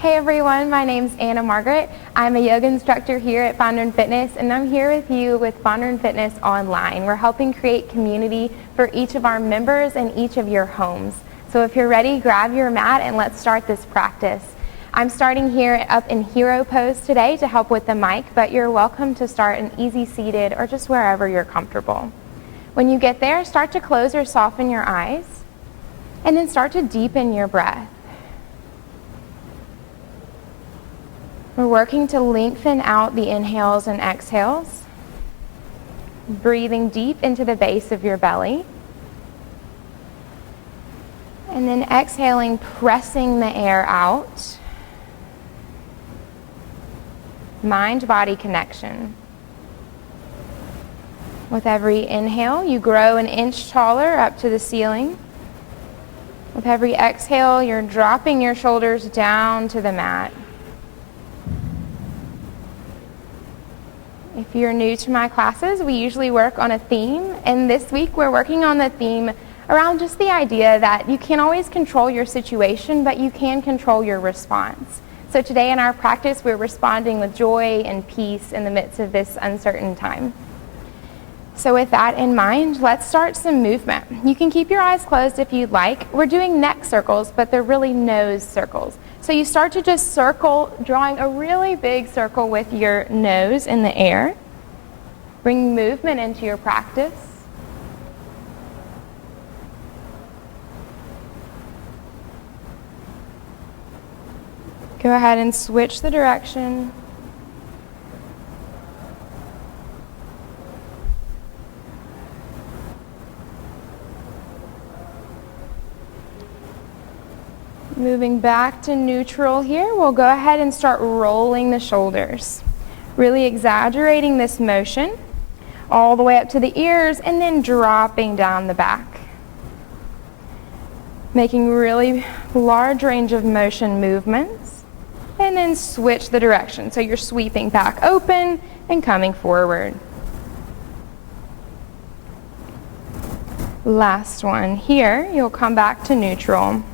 Hey everyone, my name's Margaret. I'm a yoga instructor here at Fondren Fitness, and I'm here with you with Fondren Fitness Online. We're helping create community for each of our members in each of your homes. So if you're ready, grab your mat and let's start this practice. I'm starting here up in Hero Pose today to help with the mic, but you're welcome to start in easy seated or just wherever you're comfortable. When you get there, start to close or soften your eyes, and then start to deepen your breath. We're working to lengthen out the inhales and exhales, breathing deep into the base of your belly, and then exhaling, pressing the air out. Mind-body connection. With every inhale, you grow an inch taller up to the ceiling. With every exhale, you're dropping your shoulders down to the mat. If you're new to my classes, we usually work on a theme, and this week we're working on the theme around just the idea that you can't always control your situation, but you can control your response. So today in our practice, we're responding with joy and peace in the midst of this uncertain time. So with that in mind, let's start some movement. You can keep your eyes closed if you'd like. We're doing neck circles, but they're really nose circles. So you start to just circle, drawing a really big circle with your nose in the air. Bring movement into your practice. Go ahead and switch the direction. Moving back to neutral here, we'll go ahead and start rolling the shoulders. Really exaggerating this motion all the way up to the ears and then dropping down the back. Making really large range of motion movements. And then switch the direction. So you're sweeping back open and coming forward. Last one here, you'll come back to neutral.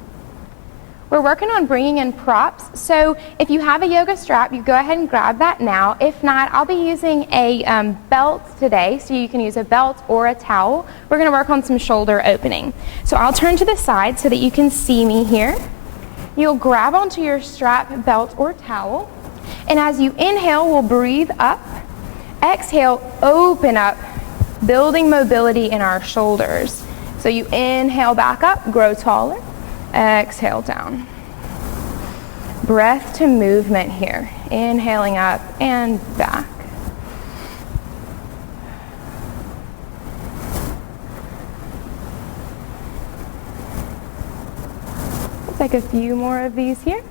We're working on bringing in props. So if you have a yoga strap, you go ahead and grab that now. If not, I'll be using a belt today. So you can use a belt or a towel. We're going to work on some shoulder opening. So I'll turn to the side so that you can see me here. You'll grab onto your strap, belt, or towel. And as you inhale, we'll breathe up. Exhale, open up, building mobility in our shoulders. So you inhale back up, grow taller. Exhale down. Breath to movement here. Inhaling up and back. Take a few more of these here.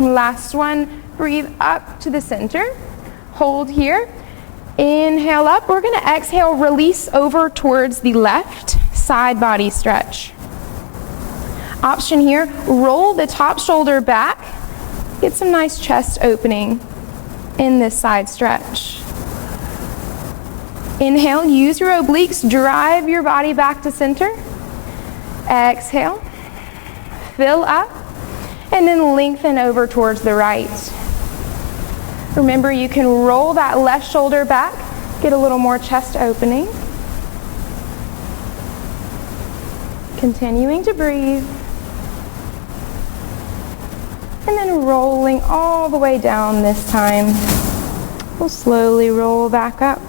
Last one, breathe up to the center. Hold here. Inhale up. We're going to exhale, release over towards the left, side body stretch. Option here, roll the top shoulder back. Get some nice chest opening in this side stretch. Inhale, use your obliques, drive your body back to center. Exhale, fill up, and then lengthen over towards the right. Remember, you can roll that left shoulder back, get a little more chest opening. Continuing to breathe. And then rolling all the way down this time. We'll slowly roll back up.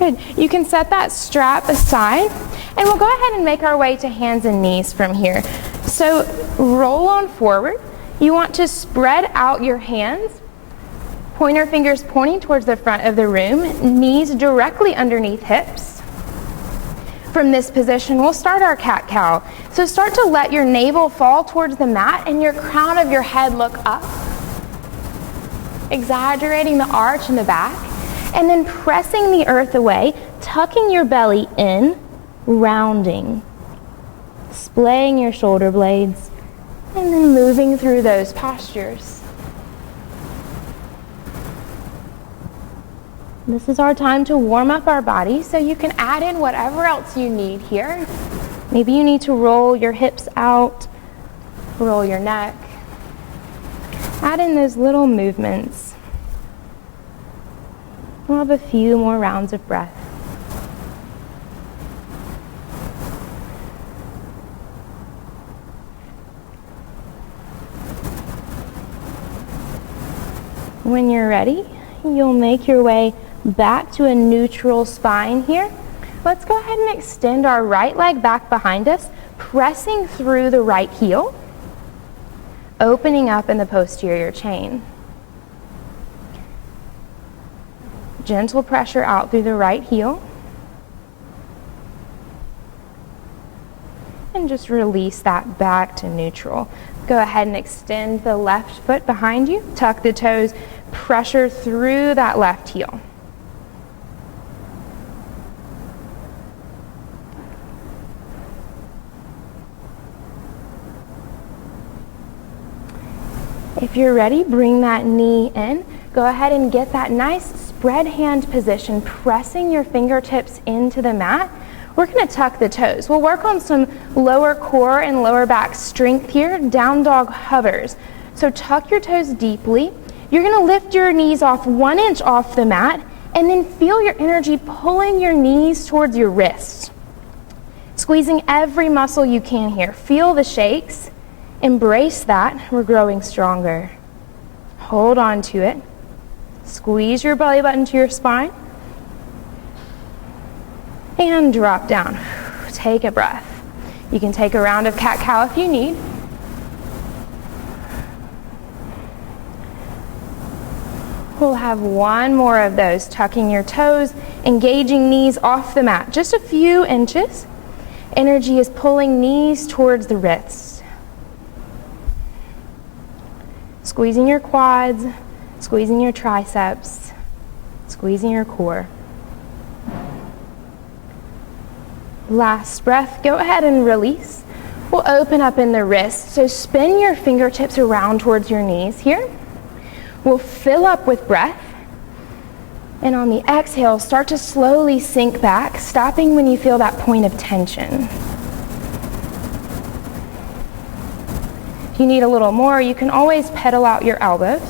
Good. You can set that strap aside, and we'll go ahead and make our way to hands and knees from here. So roll on forward. You want to spread out your hands, pointer fingers pointing towards the front of the room, knees directly underneath hips. From this position, we'll start our cat-cow. So start to let your navel fall towards the mat and your crown of your head look up, exaggerating the arch in the back. And then pressing the earth away, tucking your belly in, rounding, splaying your shoulder blades, and then moving through those postures. This is our time to warm up our body, so you can add in whatever else you need here. Maybe you need to roll your hips out, roll your neck. Add in those little movements. We'll have a few more rounds of breath. When you're ready, you'll make your way back to a neutral spine here. Let's go ahead and extend our right leg back behind us, pressing through the right heel, opening up in the posterior chain. Gentle pressure out through the right heel. And just release that back to neutral. Go ahead and extend the left foot behind you, tuck the toes, pressure through that left heel. If you're ready, bring that knee in. Go ahead and get that nice spread hand position, pressing your fingertips into the mat. We're going to tuck the toes. We'll work on some lower core and lower back strength here. Down dog hovers. So tuck your toes deeply. You're going to lift your knees off 1 inch off the mat, and then feel your energy pulling your knees towards your wrists. Squeezing every muscle you can here. Feel the shakes. Embrace that. We're growing stronger. Hold on to it. Squeeze your belly button to your spine. And drop down. Take a breath. You can take a round of cat-cow if you need. We'll have one more of those, tucking your toes, engaging knees off the mat, just a few inches. Energy is pulling knees towards the wrists. Squeezing your quads, squeezing your triceps, squeezing your core. Last breath, go ahead and release. We'll open up in the wrists, so spin your fingertips around towards your knees here. We'll fill up with breath, and on the exhale, start to slowly sink back, stopping when you feel that point of tension. If you need a little more, you can always pedal out your elbows.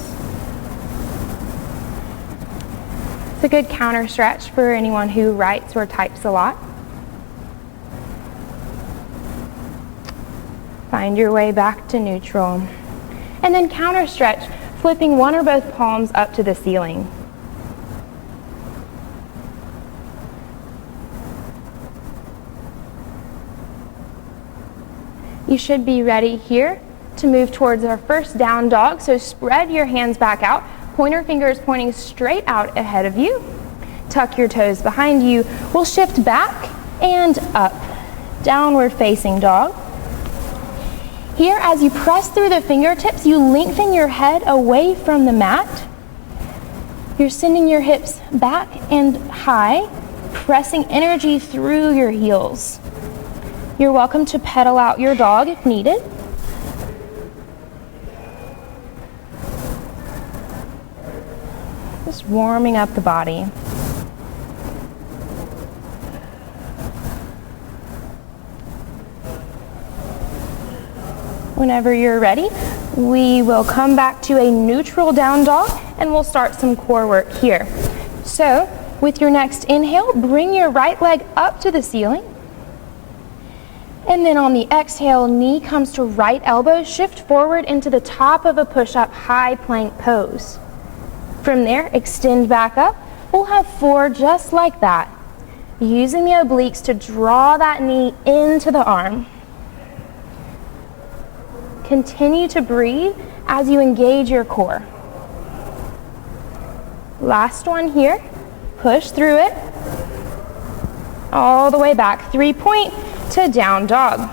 It's a good counter stretch for anyone who writes or types a lot. Find your way back to neutral. And then counter stretch, flipping one or both palms up to the ceiling. You should be ready here to move towards our first down dog. So spread your hands back out, pointer fingers pointing straight out ahead of you. Tuck your toes behind you. We'll shift back and up, downward facing dog. Here, as you press through the fingertips, you lengthen your head away from the mat. You're sending your hips back and high, pressing energy through your heels. You're welcome to pedal out your dog if needed. Just warming up the body. Whenever you're ready, we will come back to a neutral down dog and we'll start some core work here. So, with your next inhale, bring your right leg up to the ceiling. And then on the exhale, knee comes to right elbow, shift forward into the top of a push-up high plank pose. From there, extend back up. We'll have 4 just like that, using the obliques to draw that knee into the arm. Continue to breathe as you engage your core. Last one here. Push through it. All the way back. 3-point to down dog.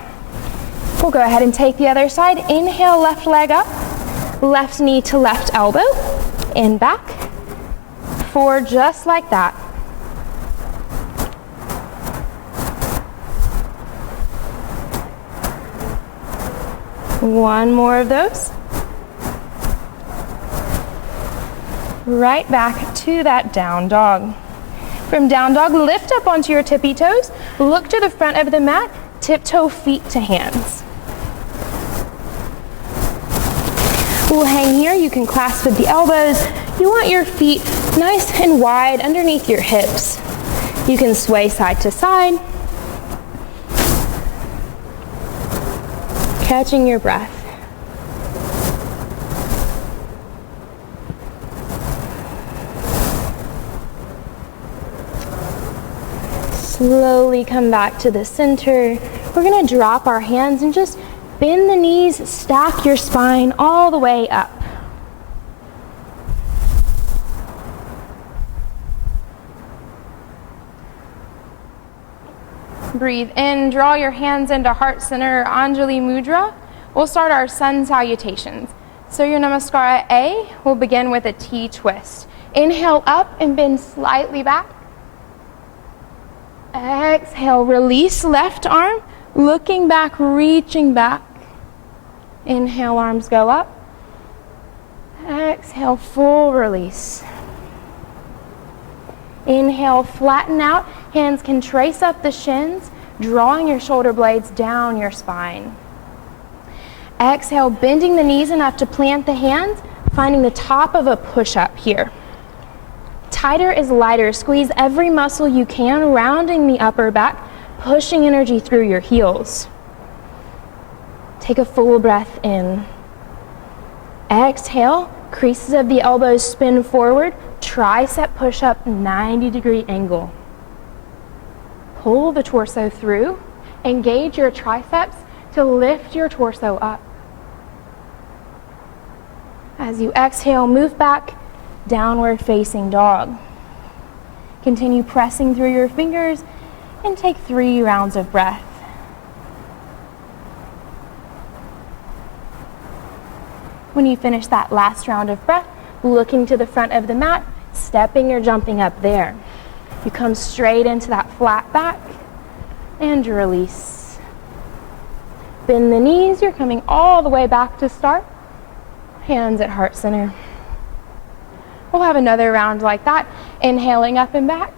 We'll go ahead and take the other side. Inhale, left leg up. Left knee to left elbow. In back. 4 just like that. One more of those. right back to that down dog. From down dog, lift up onto your tippy toes, look to the front of the mat, tiptoe feet to hands. We'll hang here, you can clasp with the elbows. You want your feet nice and wide underneath your hips. You can sway side to side, catching your breath. Slowly come back to the center. We're going to drop our hands and just bend the knees, stack your spine all the way up. Breathe in, draw your hands into heart center, Anjali Mudra. We'll start our sun salutations. Surya Namaskara A, we'll begin with a T twist. Inhale up and bend slightly back. Exhale, release left arm, looking back, reaching back. Inhale, arms go up. Exhale, full release. Inhale, flatten out. Hands can trace up the shins, drawing your shoulder blades down your spine. Exhale, bending the knees enough to plant the hands, finding the top of a push-up here. Tighter is lighter. Squeeze every muscle you can, rounding the upper back, pushing energy through your heels. Take a full breath in. Exhale, creases of the elbows spin forward, tricep push-up, 90-degree angle. Pull the torso through, engage your triceps to lift your torso up. As you exhale, move back, downward facing dog. Continue pressing through your fingers and take 3 rounds of breath. When you finish that last round of breath, looking to the front of the mat, stepping or jumping up there. You come straight into that flat back and release. Bend the knees, you're coming all the way back to start. Hands at heart center. We'll have another round like that, inhaling up and back.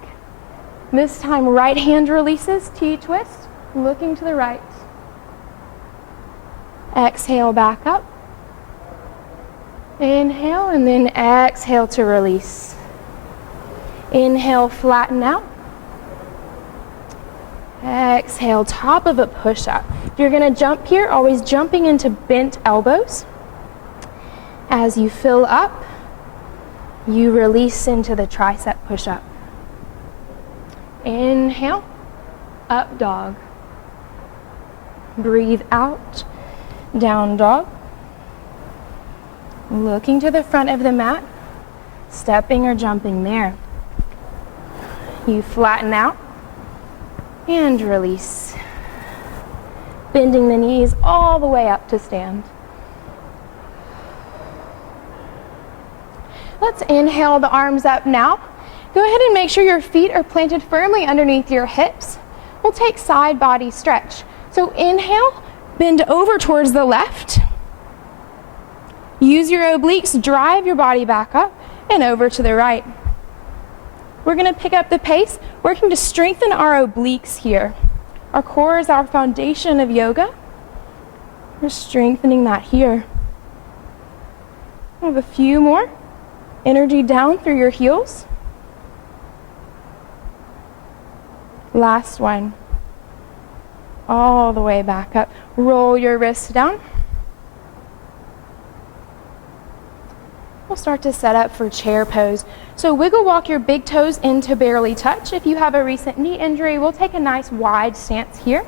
This time right hand releases, T twist, looking to the right. Exhale back up. Inhale and then exhale to release. Inhale, flatten out. Exhale, top of a push-up. If you're going to jump here, always jumping into bent elbows. As you fill up, you release into the tricep push-up. Inhale, up dog. Breathe out, down dog. Looking to the front of the mat, stepping or jumping there. You flatten out and release. Bending the knees all the way up to stand. Let's inhale the arms up now. Go ahead and make sure your feet are planted firmly underneath your hips. We'll take side body stretch. So inhale, bend over towards the left. Use your obliques, drive your body back up and over to the right. We're going to pick up the pace, working to strengthen our obliques here. Our core is our foundation of yoga. We're strengthening that here. We have a few more. Energy down through your heels. Last one. All the way back up. Roll your wrists down. We'll start to set up for chair pose. So wiggle walk your big toes into barely touch. If you have a recent knee injury, we'll take a nice wide stance here.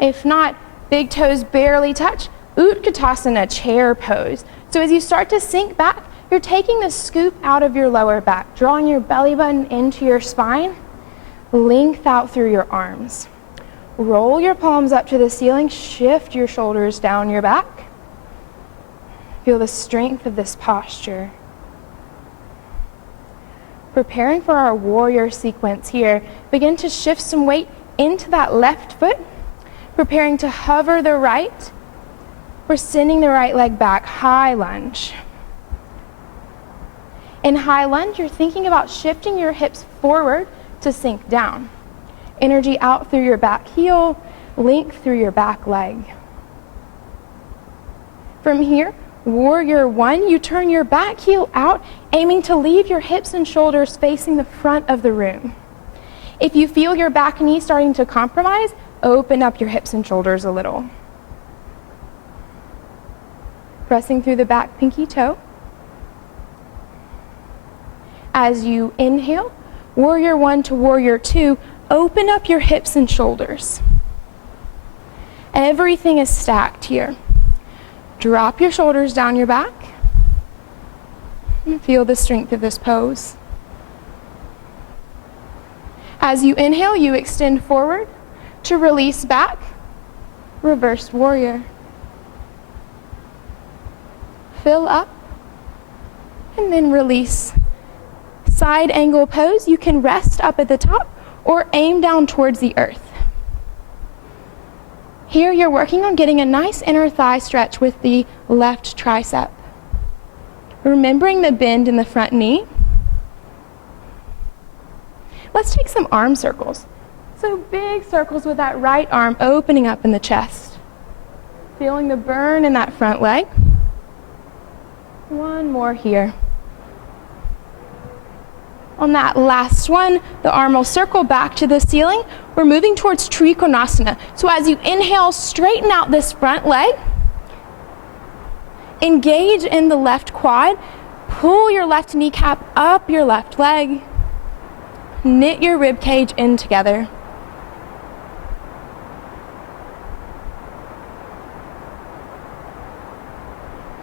If not, big toes barely touch, Utkatasana chair pose. So as you start to sink back, you're taking the scoop out of your lower back, drawing your belly button into your spine, length out through your arms. Roll your palms up to the ceiling, shift your shoulders down your back. Feel the strength of this posture. Preparing for our warrior sequence here, begin to shift some weight into that left foot, preparing to hover the right. We're sending the right leg back, high lunge. In high lunge, you're thinking about shifting your hips forward to sink down. Energy out through your back heel, length through your back leg. From here, warrior one, you turn your back heel out, aiming to leave your hips and shoulders facing the front of the room. If you feel your back knee starting to compromise, open up your hips and shoulders a little. Pressing through the back pinky toe. As you inhale, warrior one to warrior two, open up your hips and shoulders. Everything is stacked here. Drop your shoulders down your back and feel the strength of this pose. As you inhale, you extend forward to release back, reverse warrior. Fill up and then release. Side angle pose, you can rest up at the top or aim down towards the earth. Here you're working on getting a nice inner thigh stretch with the left tricep. Remembering the bend in the front knee. Let's take some arm circles. So big circles with that right arm opening up in the chest. Feeling the burn in that front leg. One more here. On that last one, the arm will circle back to the ceiling. We're moving towards Konasana. So as you inhale, straighten out this front leg. Engage in the left quad. Pull your left kneecap up your left leg. Knit your rib cage in together.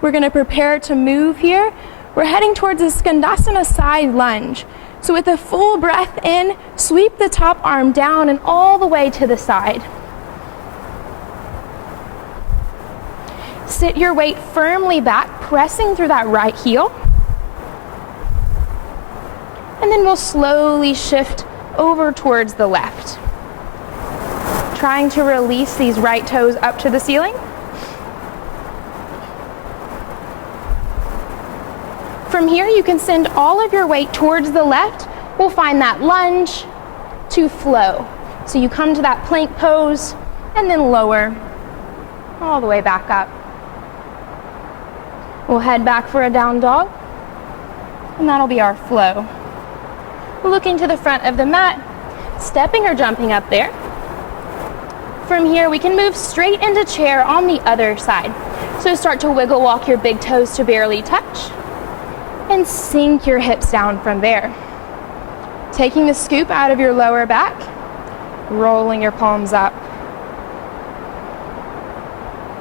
We're going to prepare to move here. We're heading towards a Konasana side lunge. So with a full breath in, sweep the top arm down and all the way to the side. Sit your weight firmly back, pressing through that right heel. And then we'll slowly shift over towards the left. Trying to release these right toes up to the ceiling. From here, you can send all of your weight towards the left. We'll find that lunge to flow. So you come to that plank pose and then lower all the way back up. We'll head back for a down dog, and that'll be our flow. Looking to the front of the mat, stepping or jumping up there. From here, we can move straight into chair on the other side. So start to wiggle walk your big toes to barely touch. And sink your hips down from there. Taking the scoop out of your lower back, rolling your palms up.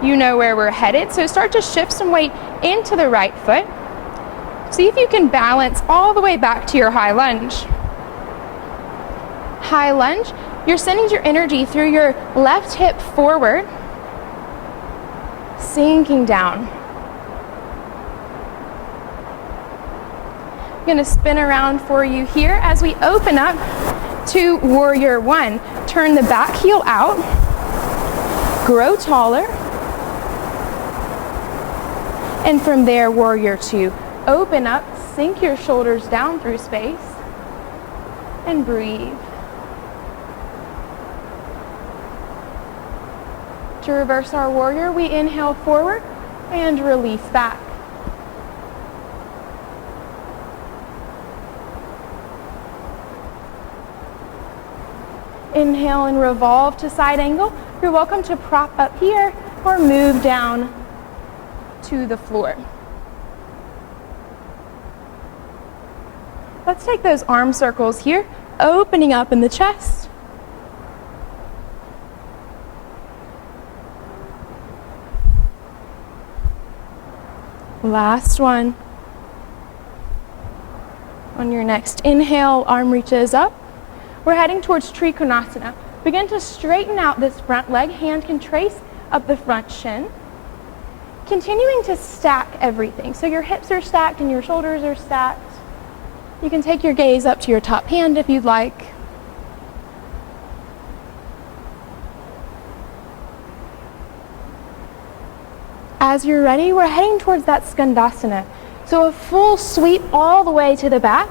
You know where we're headed, so start to shift some weight into the right foot. See if you can balance all the way back to your high lunge. High lunge, you're sending your energy through your left hip forward, sinking down. I'm going to spin around for you here as we open up to warrior one. Turn the back heel out, grow taller, and from there, warrior two. Open up, sink your shoulders down through space, and breathe. To reverse our warrior, we inhale forward and release back. Inhale and revolve to side angle. You're welcome to prop up here or move down to the floor. Let's take those arm circles here, opening up in the chest. Last one. On your next inhale, arm reaches up. We're heading towards Konasana. Begin to straighten out this front leg. Hand can trace up the front shin. Continuing to stack everything. So your hips are stacked and your shoulders are stacked. You can take your gaze up to your top hand if you'd like. As you're ready, we're heading towards that Skandasana. So a full sweep all the way to the back,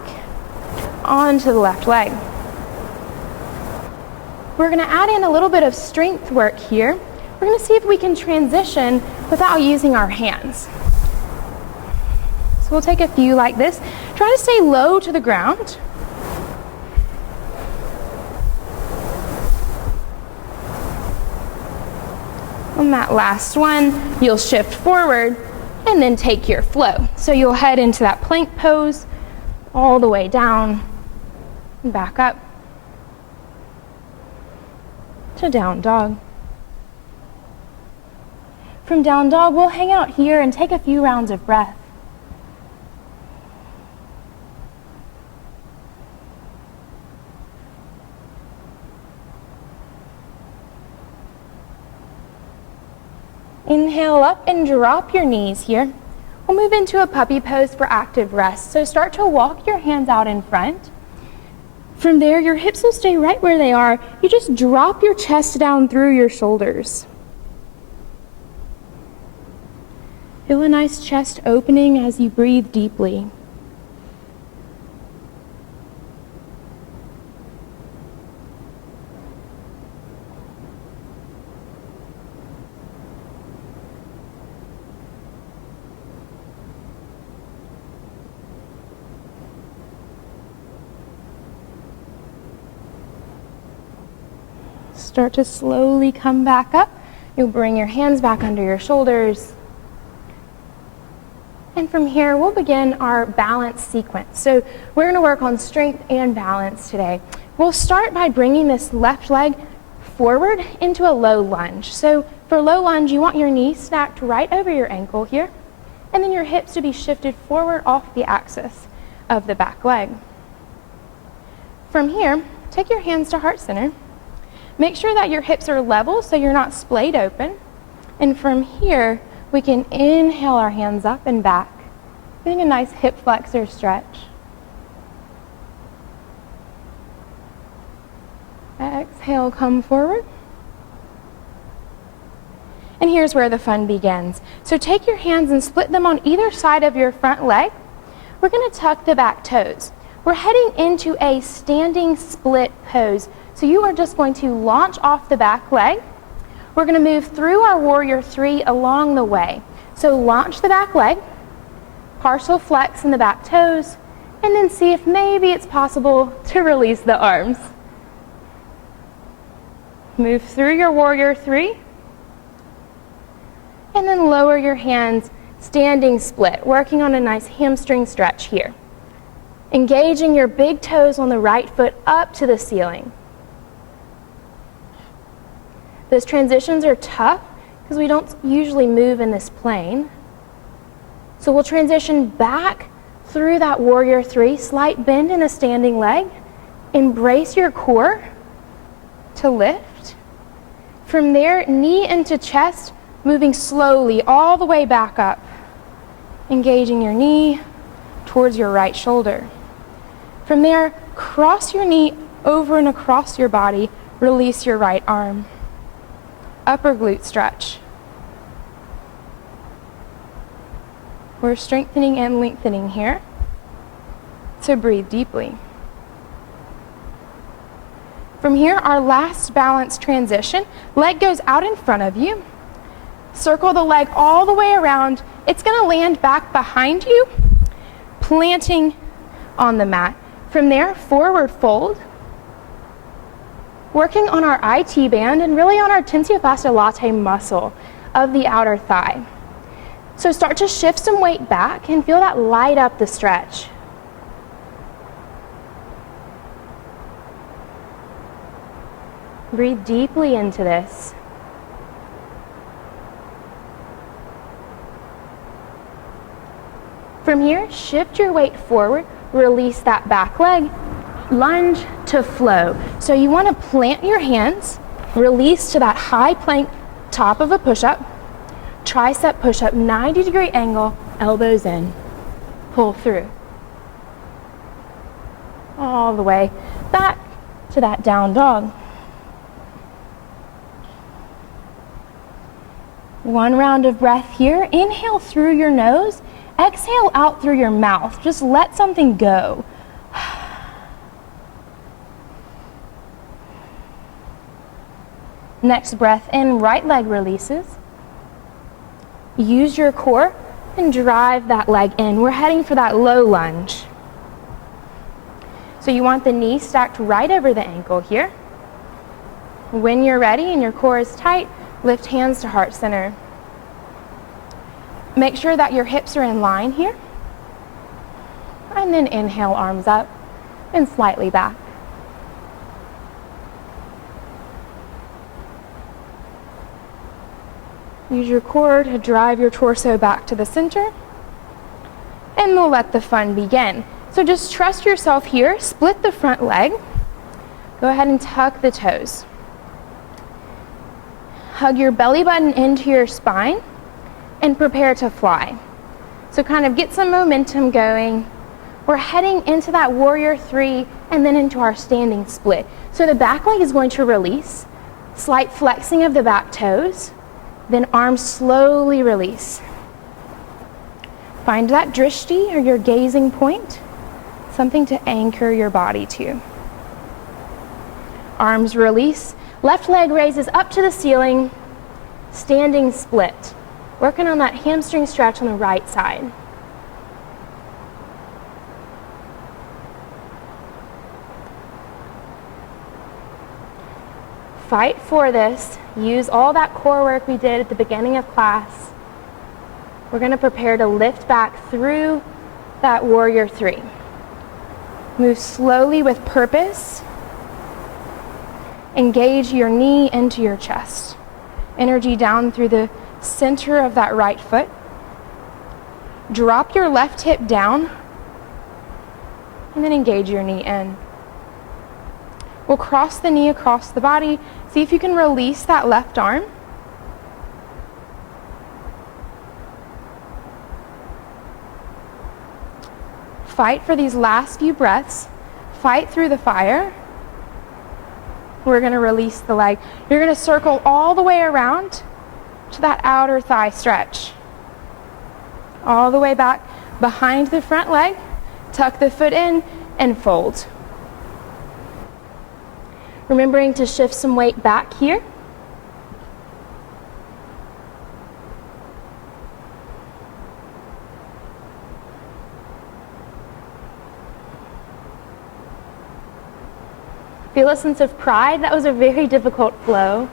onto the left leg. We're going to add in a little bit of strength work here. We're going to see if we can transition without using our hands. So we'll take a few like this. Try to stay low to the ground. On that last one, you'll shift forward and then take your flow. So you'll head into that plank pose all the way down and back up to down dog. From down dog, we'll hang out here and take a few rounds of breath. Inhale up and drop your knees here. We'll move into a puppy pose for active rest. So start to walk your hands out in front. From there, your hips will stay right where they are. You just drop your chest down through your shoulders. Feel a nice chest opening as you breathe deeply. Start to slowly come back up. You'll bring your hands back under your shoulders. And from here, we'll begin our balance sequence. So we're going to work on strength and balance today. We'll start by bringing this left leg forward into a low lunge. So for low lunge, you want your knees stacked right over your ankle here, and then your hips to be shifted forward off the axis of the back leg. From here, take your hands to heart center. Make sure that your hips are level so you're not splayed open. And from here, we can inhale our hands up and back, getting a nice hip flexor stretch. Exhale, come forward. And here's where the fun begins. So take your hands and split them on either side of your front leg. We're going to tuck the back toes. We're heading into a standing split pose. So you are just going to launch off the back leg. We're going to move through our warrior three along the way. So launch the back leg, partial flex in the back toes, and then see if maybe it's possible to release the arms. Move through your warrior three, and then lower your hands, standing split, working on a nice hamstring stretch here. Engaging your big toes on the right foot up to the ceiling. Those transitions are tough because we don't usually move in this plane. So we'll transition back through that warrior three, slight bend in the standing leg. Embrace your core to lift. From there, knee into chest, moving slowly all the way back up. Engaging your knee towards your right shoulder. From there, cross your knee over and across your body. Release your right arm. Upper glute stretch. We're strengthening and lengthening here. So breathe deeply. From here, our last balance transition. Leg goes out in front of you. Circle the leg all the way around. It's going to land back behind you, planting on the mat. From there, forward fold. Working on our IT band and really on our tensiofascial latae muscle of the outer thigh. So start to shift some weight back and feel that light up the stretch. Breathe deeply into this. From here, shift your weight forward, release that back leg. Lunge to flow. So you want to plant your hands, release to that high plank top of a push-up, tricep push-up, 90-degree angle, elbows in, pull through. All the way back to that down dog. One round of breath here. Inhale through your nose exhale out through your mouth. Just let something go. Next breath in, right leg releases. Use your core and drive that leg in. We're heading for that low lunge. So you want the knee stacked right over the ankle here. When you're ready and your core is tight, lift hands to heart center. Make sure that your hips are in line here. And then inhale, arms up and slightly back. Use your core to drive your torso back to the center. And we'll let the fun begin. So just trust yourself here, split the front leg. Go ahead and tuck the toes. Hug your belly button into your spine and prepare to fly. So kind of get some momentum going. We're heading into that warrior three and then into our standing split. So the back leg is going to release, slight flexing of the back toes, then arms slowly release. Find that drishti or your gazing point, something to anchor your body to. Arms release, left leg raises up to the ceiling, standing split. Working on that hamstring stretch on the right side. Fight for this. Use all that core work we did at the beginning of class. We're going to prepare to lift back through that warrior three. Move slowly with purpose. Engage your knee into your chest. Energy down through the center of that right foot. Drop your left hip down and then engage your knee in. We'll cross the knee across the body. See if you can release that left arm. Fight for these last few breaths. Fight through the fire. We're going to release the leg. You're going to circle all the way around to that outer thigh stretch. All the way back behind the front leg. Tuck the foot in and fold. Remembering to shift some weight back here. Feel a sense of pride. That was a very difficult flow.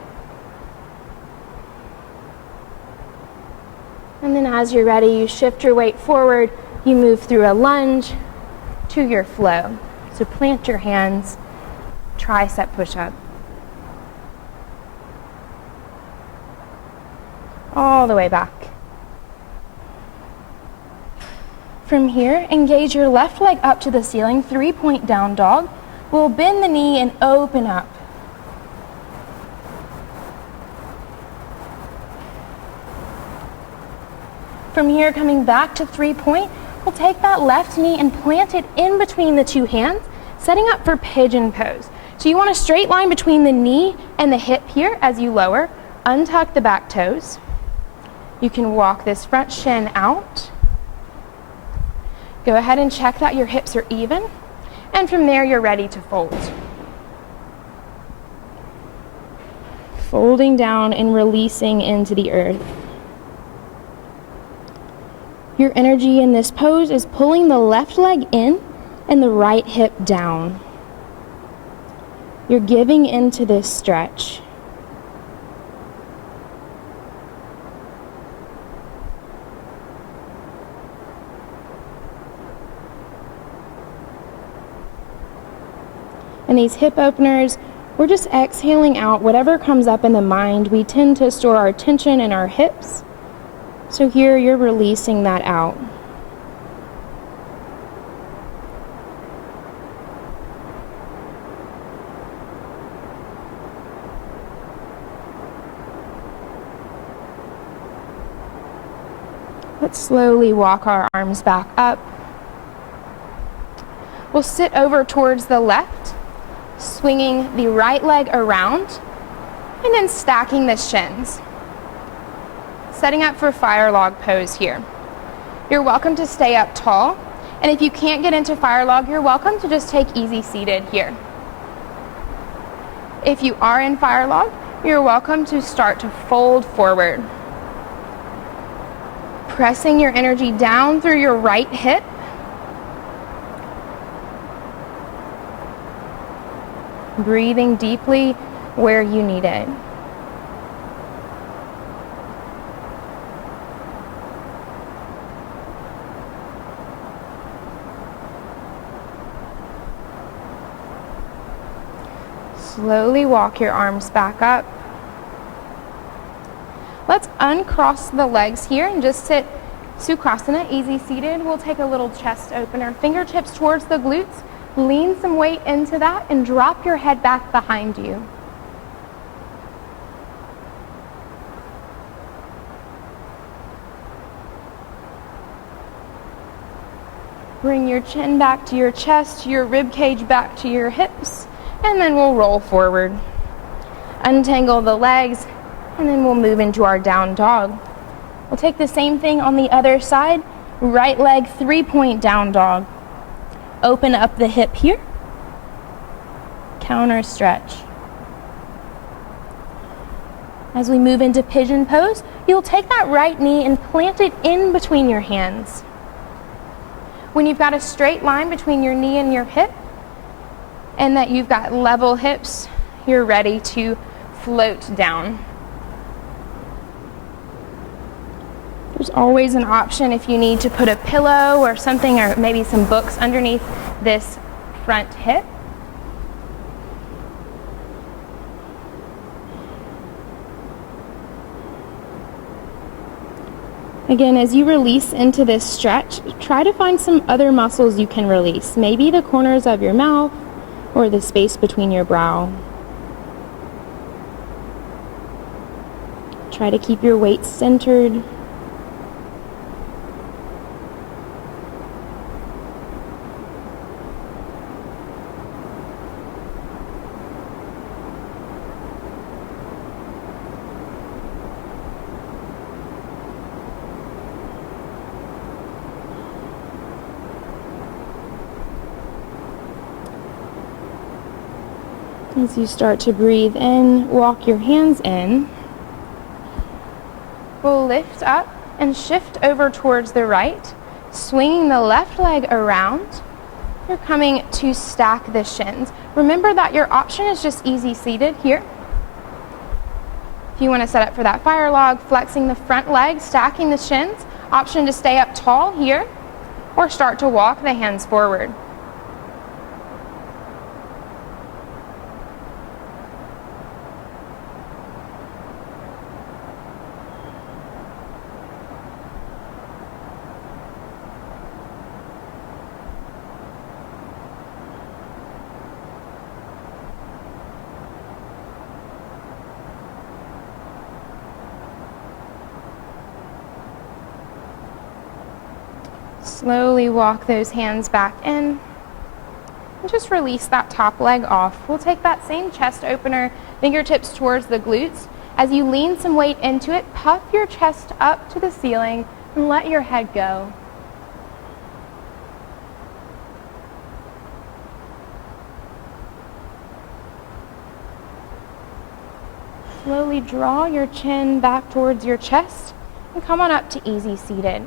And then as you're ready, you shift your weight forward. You move through a lunge to your flow. So plant your hands. Tricep push-up. All the way back. From here, engage your left leg up to the ceiling, 3-point down dog. We'll bend the knee and open up. From here, coming back to 3-point, we'll take that left knee and plant it in between the two hands, setting up for pigeon pose. So you want a straight line between the knee and the hip here as you lower. Untuck the back toes. You can walk this front shin out. Go ahead and check that your hips are even. And from there, you're ready to fold. Folding down and releasing into the earth. Your energy in this pose is pulling the left leg in and the right hip down. You're giving into this stretch. And these hip openers, we're just exhaling out whatever comes up in the mind. We tend to store our tension in our hips. So here you're releasing that out. Let's slowly walk our arms back up. We'll sit over towards the left, swinging the right leg around, and then stacking the shins. Setting up for fire log pose here. You're welcome to stay up tall. And if you can't get into fire log, you're welcome to just take easy seated here. If you are in fire log, you're welcome to start to fold forward. Pressing your energy down through your right hip. Breathing deeply where you need it. Slowly walk your arms back up. Let's uncross the legs here and just sit Sukhasana, easy seated. We'll take a little chest opener, fingertips towards the glutes, lean some weight into that and drop your head back behind you. Bring your chin back to your chest, your rib cage back to your hips, and then we'll roll forward. Untangle the legs, and then we'll move into our down dog. We'll take the same thing on the other side. Right leg, 3-point down dog. Open up the hip here. Counter stretch. As we move into pigeon pose, you'll take that right knee and plant it in between your hands. When you've got a straight line between your knee and your hip, and that you've got level hips, you're ready to float down. There's always an option if you need to put a pillow or something, or maybe some books underneath this front hip. Again, as you release into this stretch, try to find some other muscles you can release. Maybe the corners of your mouth or the space between your brow. Try to keep your weight centered. As you start to breathe in, walk your hands in. We'll lift up and shift over towards the right, swinging the left leg around. You're coming to stack the shins. Remember that your option is just easy seated here. If you want to set up for that fire log, flexing the front leg, stacking the shins, option to stay up tall here, or start to walk the hands forward. Slowly walk those hands back in and just release that top leg off. We'll take that same chest opener, fingertips towards the glutes. As you lean some weight into it, puff your chest up to the ceiling and let your head go. Slowly draw your chin back towards your chest and come on up to easy seated.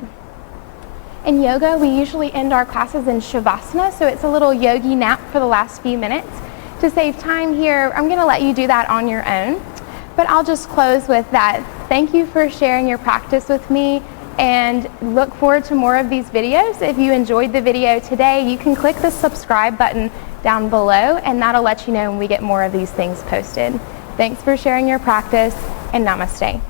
In yoga, we usually end our classes in Shavasana, so it's a little yogi nap for the last few minutes. To save time here, I'm going to let you do that on your own, but I'll just close with that. Thank you for sharing your practice with me, and look forward to more of these videos. If you enjoyed the video today, you can click the subscribe button down below, and that'll let you know when we get more of these things posted. Thanks for sharing your practice, and namaste.